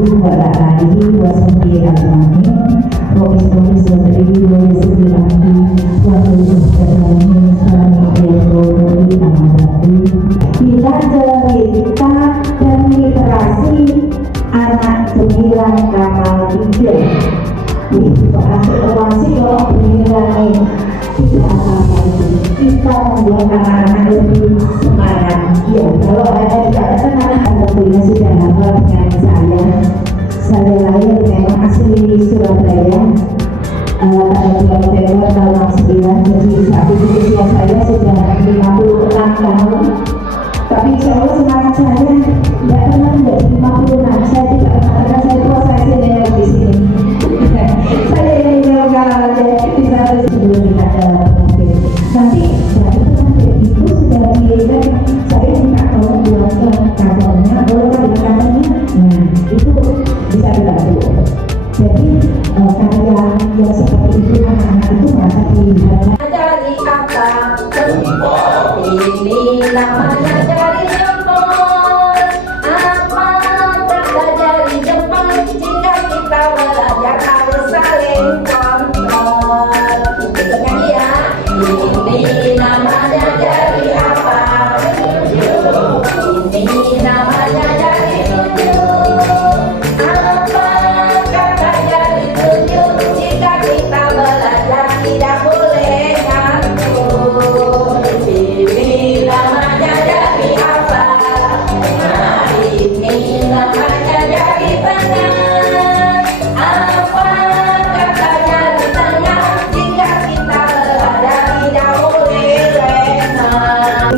Ibu Bapak Tadi Wasmudi Al-Amin Profis Menteri Segi Ahli Wakil Ketua Suami Jokowi Amadati. Kita cerita dan literasi anak sembilan kapal hijau. Situasi kalau penilai tidak apa-apa itu kita membuat anak-anak lebih semangat. Ya, kalau ada dikatakan anak tentunya sudah hafal dengan saya lahir memang asli Surabaya pada 2 November tahun 9, jadi saat itu usia saya sudah 56 tahun. Tapi insya Allah semangat saya tidak pernah menjadi 56. Saya tidak pernah karena saya tua, saya senior di sini. Saya senior kalau bisa sebelum kita ada mungkin. Nanti itu sudah dilihat. Saya minta tolong buat kantornya, boleh di kantornya. Nah itu bisa dibantu. Jadi karya yang seperti itu anak-anak itu merasa dilihat. Dari apa? Ini namanya dari jempol. Apa kata dari jempol? Jika kita belajar harus saling kontrol. Kita nyanyi ya. Ini namanya dari apa? Ini namanya dari tunjuk. Apa kata dari tunjuk? Jika kita belajar tidak boleh ngantuk. Ini namanya dari apa? Nah, ini namanya dari tengah. Apa kata dari tengah? Jika kita belajar tidak boleh lengah.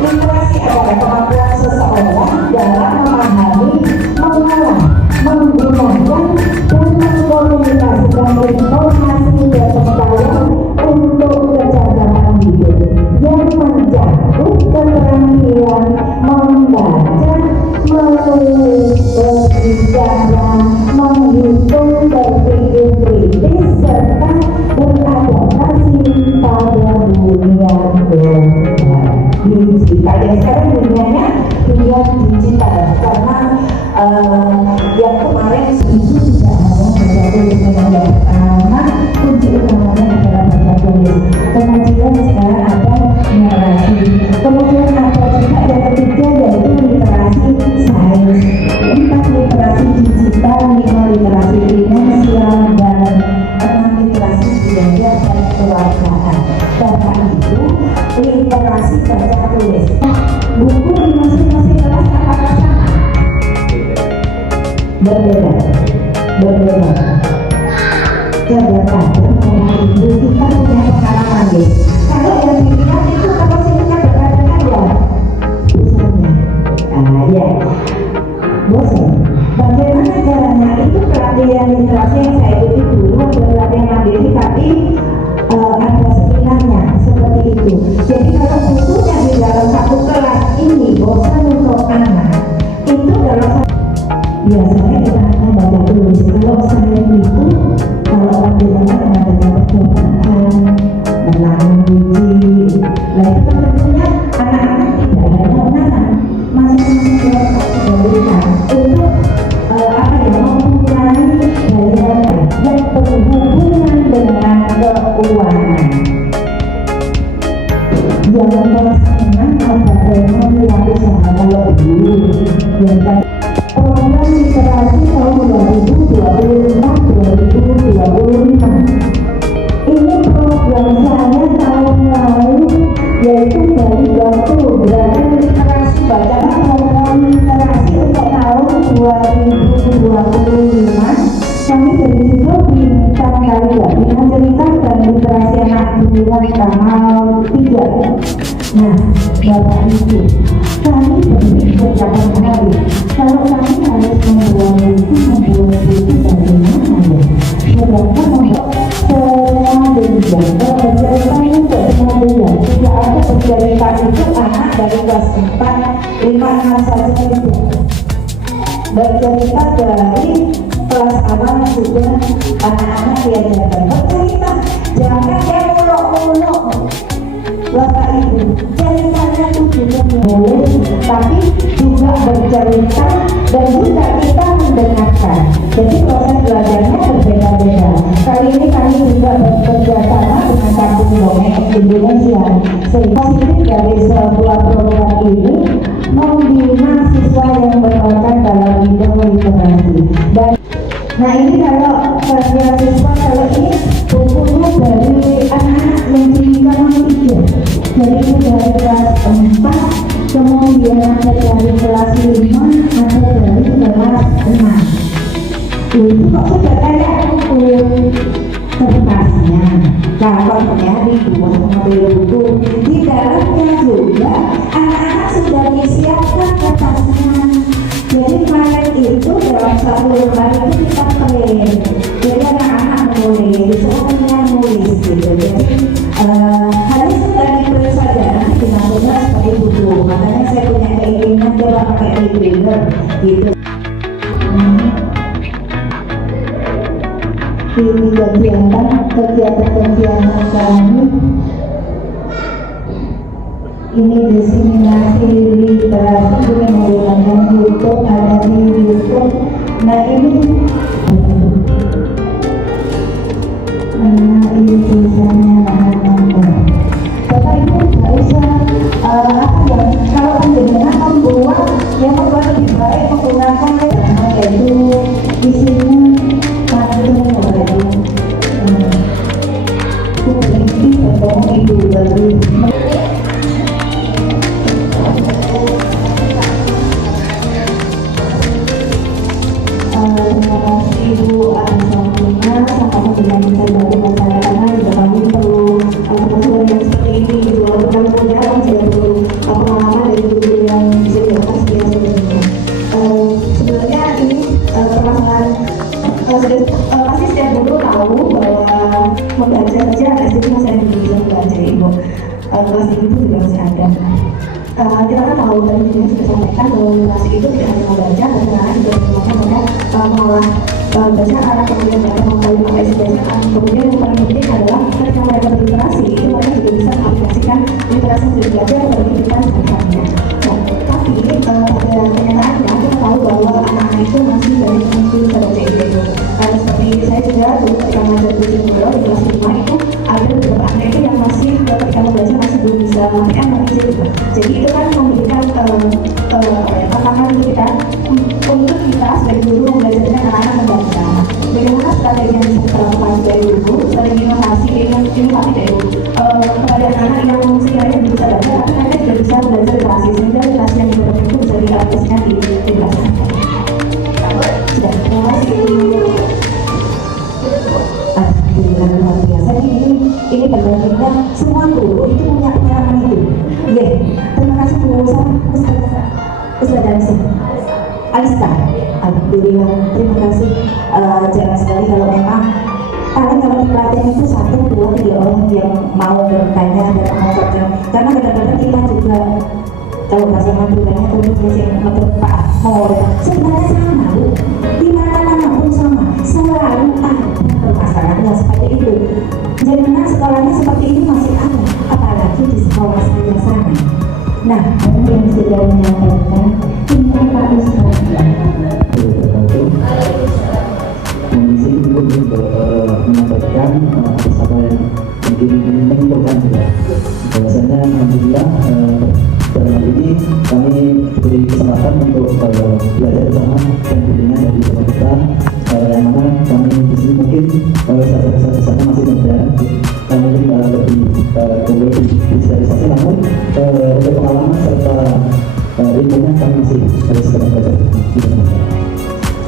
Literasi adalah kemampuan seseorang dalam memahami, mengolah, menggunakan, dan mengkomunikasikan informasi dan pengetahuan untuk kecerdasan hidup yang mencakup keterampilan membaca, menulis, berbicara, menghitung, berpikir kritis, serta beradaptasi pada dunia global. Digital yang sekarang dunianya dunia digital karena yang kemarin itu tidak hanya baca tulis yang pertama, kunci utamanya adalah baca tulis. Kemudian sekarang ada narasi, kemudian ada juga yang ketiga yaitu literasi sains, 4 literasi digital, 5 literasi finansial, dan 6 literasi budaya dan kewargaan. Karena itu literasi baca tulis buku di masing-masing kelas apakah sama? Berbeda jabatan itu kita punya pengalaman deh. Kalau yang dilihat itu kapasitasnya berkata-kata misalnya ya bosan. Bagaimana caranya? Itu pelatihan literasi yang saya ikuti dulu, ada pelatihan mandiri tapi ada seminarnya seperti itu. Jadi kalau bukunya di dalam satu kelas ini bosan untuk anak, itu dalam biasanya kita akan baca tulis. Kalau saya itu kalau bagaimana mengadakan percobaan menanam biji, nah itu kan tentunya anak-anak tidak hanya menanam, masing-masing kelompok diberikan untuk mempunyai daya yang berhubungan dengan keuangan. Yang senang ada program yang usaha kalau dulu yang program literasi tahun 2024-2025. Ini program saya tahun lalu yaitu dari waktu berarti literasi baca program literasi untuk tahun 2025. Kami dari situ bintang kali ya, bintang cerita dan literasi anak bulan tanggal 3. Nah, Bapak Ibu, kami beri beberapa hari. Kalau kami harus membuat buku bagaimana ya? Sedangkan membuat semua bidang bercerita untuk semua bidang. Tidak ada bercerita itu anak dari kelas 4, 5, 6 saja itu. Bercerita dari kelas awal sudah anak-anak diajarkan bercerita, jangan yang muluk-muluk. Bapak Ibu, ceritanya itu juga boleh, tapi juga bercerita dan sudah kayak kertasnya, contohnya dibuat model buku, di dalamnya juga anak-anak sudah disiapkan kertasnya. Jadi kemarin itu dalam satu lembar itu kita print, jadi anak-anak menulis, semuanya nulis gitu. Jadi hanya sudah di-print saja, nanti dimasukkan sebagai buku. Makanya saya punya keinginan coba pakai e-reader gitu. Ini kegiatan kami ini diseminasi literasi dengan menggunakan YouTube, ada di YouTube. Nah ini tulisannya Bapak Ibu nggak usah kalau penjenengan membuat yang membuat lebih baik menggunakan yaitu isinya Ibu dari terima kasih Ibu atas waktunya sampai dengan bisa bantu masyarakat karena juga kami perlu kebetulan yang seperti ini Ibu kami punya kami juga perlu pengalaman dari guru yang bisa dilakukan sebelumnya. Sebenarnya ini permasalahan pasti setiap guru tahu bahwa membaca saja SD masih ada bisa membaca Ibu. Kelas itu juga masih ada. Kita kan tahu tadi juga sudah sampaikan bahwa kelas itu tidak hanya membaca, dan anak juga menggunakan pada mengolah bacaan, kemudian mereka mengetahui apa isi bacaan. Kemudian yang paling penting adalah ketika mereka berliterasi, itu mereka juga bisa mengaplikasikan literasi yang sudah belajar pada kehidupan sehari-harinya. Tapi pada kenyataannya kita tahu bahwa anak-anak itu masih banyak yang belum bisa baca itu. Seperti saya juga dulu ketika mengajar di kelas 5 itu ada beberapa anak itu yang masih ketika membaca masih belum bisa kan masih juga. Jadi itu kan memberikan tantangan kita untuk kita sebagai guru membelajarkan anak-anak membaca. Bagaimana strategi yang bisa kita lakukan sebagai guru, strategi inovasi dari kepada anak-anak yang sekiranya belum bisa baca, tapi mereka juga bisa belajar literasi sehingga literasi yang didapat itu bisa diaplikasikan di kelas. Sudah, terima kasih. Luar biasa ini benar-benar semua guru itu punya pengalaman itu. Terima kasih Bu Ustazah Alista. Alhamdulillah, terima kasih. Jangan sekali kalau memang kalau di pelatihan itu 1, 2, 3 orang yang mau bertanya dan mengucapkan, karena kadang-kadang kita juga kalau bahasa Maduranya komunikasi Pak mau sebenarnya sama Bu, di mana-mana pun sama, selalu ada permasalahannya seperti itu. Jangan sekolahnya seperti ini masih ada, apalagi di sekolah saya sana. Nah, yang sudah menyampaikan ini Pak Ustaz. Mengisi untuk menyampaikan apa yang mungkin menyimpulkan juga. Bahwasanya alhamdulillah dalam hal ini kami diberi kesempatan untuk belajar bersama dan bimbingan dari teman kita yang mana kami di sini mungkin saat-saat masih muda, kami lebih spesialisasi, namun untuk pengalaman serta ilmunya kami masih harus sedang belajar.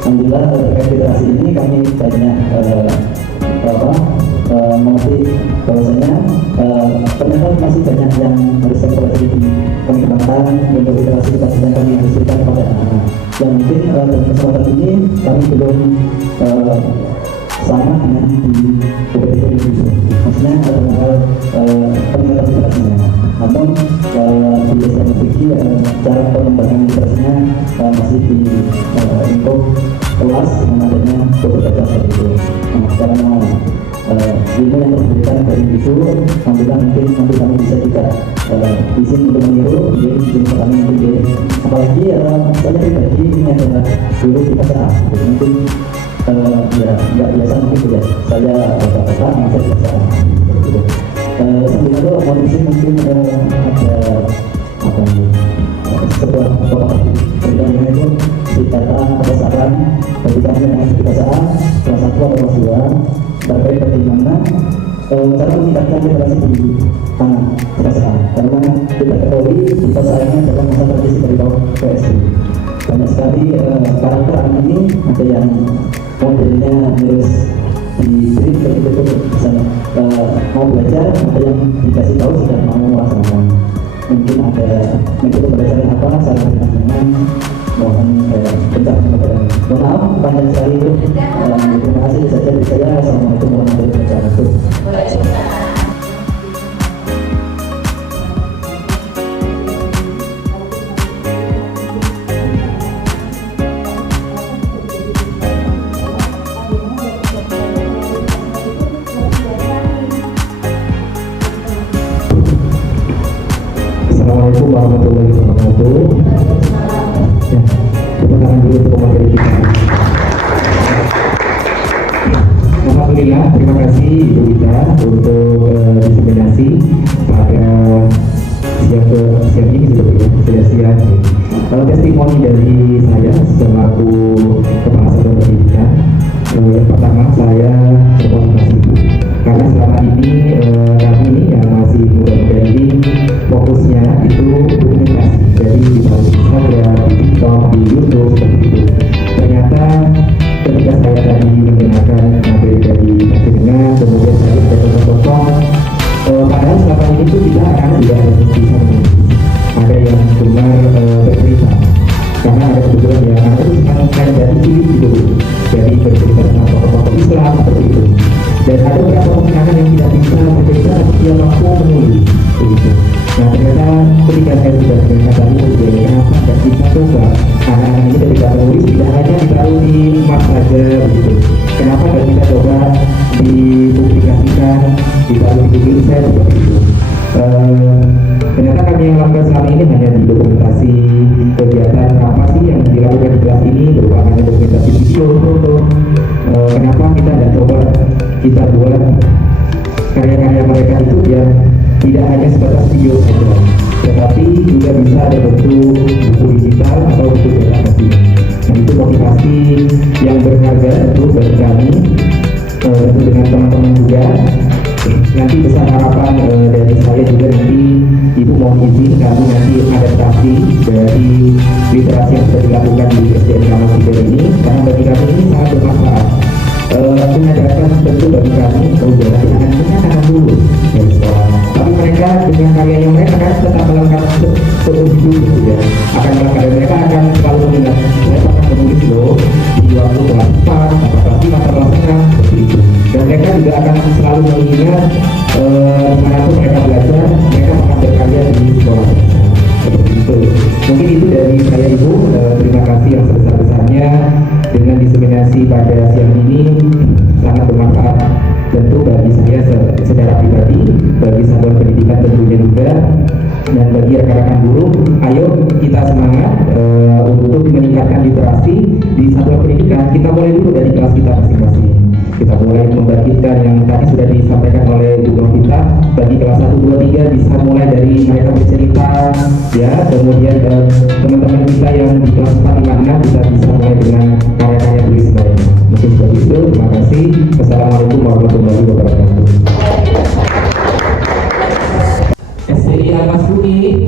Alhamdulillah terkait literasi ini kami banyak mengerti bahwasanya ternyata masih banyak yang harus kami pelajari di pengembangan untuk literasi yang kami harus berikan kepada anak-anak. Dan mungkin dalam kesempatan ini kami belum sama dengan di UPTP itu. Maksudnya dalam hal peningkatan literasinya. Namun di SMFG cara pengembangan literasinya masih di lingkup kelas dengan adanya beberapa kelas itu. Karena ilmu yang terberikan dari itu, alhamdulillah mungkin nanti kami bisa juga izin untuk meniru, jadi izin kami nanti. Apalagi saya pribadi ini adalah guru di PKA, mungkin ya nggak biasa mungkin ya saya bapak-bapak mengajar di PKA. Sambil itu kondisi mungkin ada apa nih sebuah pertanyaan itu dikata atau saran bagi kami yang masih di PKA kelas 1 atau kelas 2 terkait bagaimana cara meningkatkan literasi di anak PKA, karena kita ketahui di PKA ini adalah masa transisi dari tahun ke SD. banyak sekali karakter anak ini, ada yang modelnya harus diberi begitu bisa mau belajar, ada yang dikasih tahu sudah mau melaksanakan. Mungkin ada metode belajaran apa, cara berpandangan, mohon pencapaian kepada mohon maaf panjang sekali itu. Terima kasih saja dari saya. Assalamualaikum warahmatullahi wabarakatuh. Assalamualaikum warahmatullahi wabarakatuh. Ya, tepuk tangan dulu untuk materi kita. Alhamdulillah, terima kasih Ibu Ita untuk diseminasi pada siang ini sudah siang. Kalau testimoni dari saya selaku Kepala Satuan Pendidikan, yang pertama saya bermotivasi karena selama ini kami ini yang masih muda-muda ini fokusnya itu komunikasi, jadi di Instagram, di TikTok, di YouTube seperti itu. Ternyata ketika saya tadi mendengarkan materi dari Pak Dengan, kemudian saya potong-potong, padahal selama ini itu kita akan tidak ada yang bisa menulis, ada yang cuma bercerita, karena ada kebetulan ya anak itu sangat dari cilik gitu, jadi bercerita tentang tokoh-tokoh Islam seperti itu. Dan ada beberapa penanganan yang tidak bisa bercerita tapi dia mampu menulis begitu. Nah ternyata ketika saya sudah mendengar tadi kemudian kenapa tidak kita coba anak-anak ini ketika menulis tidak hanya ditaruh di emas saja begitu. Kenapa tidak kita coba dipublikasikan, ditaruh di website seperti itu. Ternyata kami yang lakukan selama ini hanya di dokumentasi kegiatan apa sih yang dilakukan di kelas ini, berupa hanya dokumentasi video, foto. Kenapa kita tidak coba kita buat karya-karya mereka itu biar tidak hanya sebatas video saja, tetapi juga bisa ada bentuk buku digital atau buku cetak kaki. Nah itu motivasi yang berharga untuk bagi kami, tentu dengan teman-teman juga. Nanti besar harapan dari saya juga nanti Ibu mohon izin kami nanti adaptasi dari literasi yang sudah dilakukan di SDN Kamal Tiga ini, karena bagi kami ini sangat bermanfaat. Mengajarkan tentu bagi kami kemudian anak dulu dari sekolah, tapi mereka dengan karyanya mereka akan tetap melengkapi seumur hidup ya, akan melengkapi, mereka akan selalu mengingat saya pernah menulis loh di waktu kelas 4 atau kelas 5 atau kelas 6 seperti itu, dan mereka juga akan selalu mengingat dimanapun mereka belajar mereka akan berkarya di sekolah seperti itu. Mungkin itu dari saya Ibu, terima kasih yang sebesar-besarnya dengan diseminasi pada siang ini sangat bermanfaat tentu bagi saya secara pribadi, bagi satuan pendidikan tentunya juga, dan bagi rekan-rekan guru. Ayo kita semangat untuk meningkatkan literasi di satuan pendidikan. Kita mulai dulu dari kelas kita masing-masing. Kita mulai membangkitkan yang tadi sudah disampaikan oleh Bu Novita, bagi kelas 1, 2, 3 bisa mulai dari mereka bercerita ya, kemudian teman-teman kita yang di kelas 4, 5, 6 bisa mulai dengan karya-karya tulis lainnya. Mungkin seperti itu. Terima kasih. Wassalamualaikum warahmatullahi wabarakatuh. SDI Almas Budi.